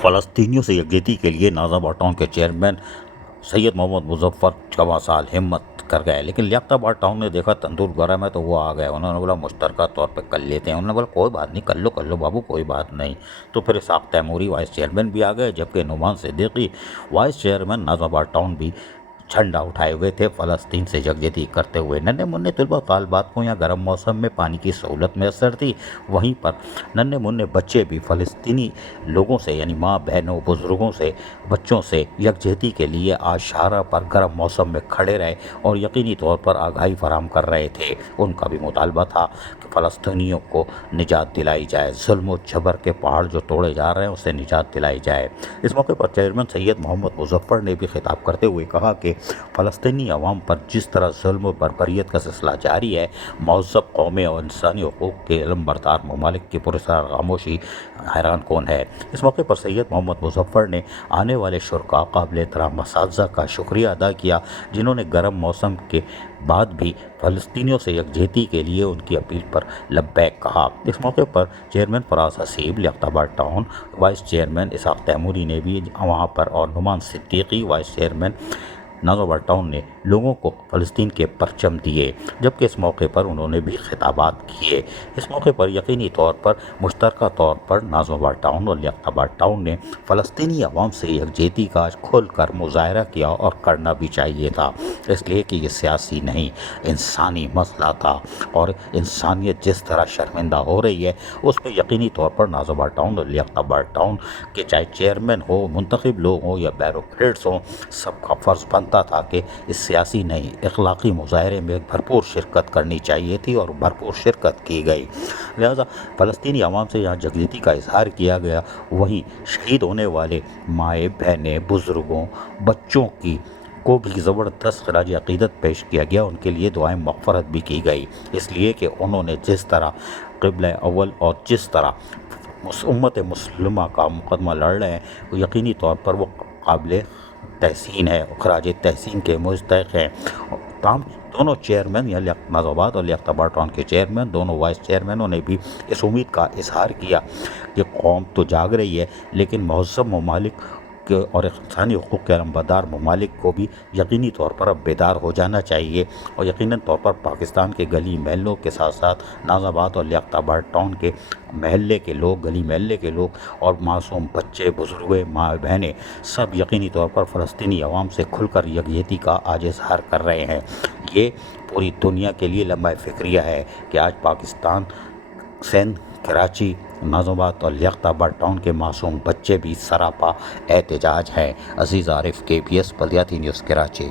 فلسطینیوں سے یکجہتی کے لیے نازآباد ٹاؤن کے چیئرمین سید محمد مظفر 14 سال ہمت کر گئے، لیکن لیاقت آباد ٹاؤن نے دیکھا تندور گرم ہے تو وہ آ گئے۔ انہوں نے بولا مشترکہ طور پہ کر لیتے ہیں۔ انہوں نے بولا کوئی بات نہیں، کر لو بابو، کوئی بات نہیں۔ تو پھر اسحاق تیموری وائس چیئرمین بھی آ گئے، جبکہ Noman Siddiqui vice chairman Nazabad town بھی جھنڈا اٹھائے ہوئے تھے، فلسطین سے یکجہتی کرتے ہوئے۔ ننھے منھے طلباء طالبات کو یہاں گرم موسم میں پانی کی سہولت میسر تھی، وہیں پر ننھے منھے بچے بھی فلسطینی لوگوں سے، یعنی ماں بہنوں بزرگوں سے، بچوں سے یکجہتی کے لیے آج شاہراہ پر گرم موسم میں کھڑے رہے اور یقینی طور پر آگاہی فراہم کر رہے تھے۔ ان کا بھی مطالبہ تھا کہ فلسطینیوں کو نجات دلائی جائے، ظلم و جبر کے پہاڑ جو توڑے جا رہے ہیں اسے نجات دلائی جائے۔ اس موقع پر چیئرمین سید محمد مظفر نے بھی خطاب کرتے ہوئے کہا کہ فلسطینی عوام پر جس طرح ظلم و بربریت کا سلسلہ جاری ہے، مہذب قومیں اور انسانی حقوق کے علمبردار ممالک کی پراسرار خاموشی حیران کن ہے۔ اس موقع پر سید محمد مظفر نے آنے والے شرکاء قابل احترام اساتذہ کا شکریہ ادا کیا، جنہوں نے گرم موسم کے بعد بھی فلسطینیوں سے یکجہتی کے لیے ان کی اپیل پر لبیک کہا۔ اس موقع پر چیئرمین فراز Haseeb Liaquatabad town, vice chairman Ishaq Taimuri نے بھی وہاں پر، اور Noman Siddiqui vice chairman Nazabad town نے لوگوں کو فلسطین کے پرچم دیے، جبکہ اس موقع پر انہوں نے بھی خطابات کیے۔ اس موقع پر یقینی طور پر مشترکہ طور پر نازآباد ٹاؤن اور لیاقت آباد ٹاؤن نے فلسطینی عوام سے یکجہتی کا آج کھل کر مظاہرہ کیا، اور کرنا بھی چاہیے تھا، اس لیے کہ یہ سیاسی نہیں انسانی مسئلہ تھا، اور انسانیت جس طرح شرمندہ ہو رہی ہے اس پہ یقینی طور پر نازآباد ٹاؤن اور لیاقت آباد ٹاؤن کے چاہے چیئرمین ہو، منتخب لوگ ہوں یا بیوروکریٹس ہوں، سب کا فرض بنتا تھا کہ اس سیاسی نہیں اخلاقی مظاہرے میں بھرپور شرکت کرنی چاہیے تھی، اور بھرپور شرکت کی گئی۔ لہذا فلسطینی عوام سے یہاں یکجہتی کا اظہار کیا گیا، وہیں شہید ہونے والے مائیں بہنیں بزرگوں بچوں کی کو بھی زبردست خراج عقیدت پیش کیا گیا، ان کے لیے دعائیں مغفرت بھی کی گئی، اس لیے کہ انہوں نے جس طرح قبلہ اول اور جس طرح امت مسلمہ کا مقدمہ لڑ رہے ہیں، وہ یقینی طور پر وہ قابل تحسین ہے، خراج تحسین کے مستحق ہیں۔ تمام دونوں چیئرمین یا نازآباد اور لیاقت آباد ٹاؤن کے چیئرمین، دونوں وائس چیئرمینوں نے بھی اس امید کا اظہار کیا کہ قوم تو جاگ رہی ہے، لیکن مہذب ممالک اور انسانی حقوق کے علمبردار ممالک کو بھی یقینی طور پر اب بیدار ہو جانا چاہیے، اور یقیناً طور پر پاکستان کے گلی محلوں کے ساتھ ساتھ نازآباد اور لیاقت آباد ٹاؤن کے محلے کے لوگ، گلی محلے کے لوگ اور معصوم بچے بزرگیں ماں بہنیں سب یقینی طور پر فلسطینی عوام سے کھل کر یکجہتی کا آج اظہار کر رہے ہیں۔ یہ پوری دنیا کے لیے لمحہ فکریہ ہے کہ آج پاکستان، سندھ، کراچی، نازآباد اور لیاقت آباد ٹاؤن کے معصوم بچے بھی سراپا احتجاج ہیں۔ عزیز عارف، KBS بلدیاتی نیوز، کراچی۔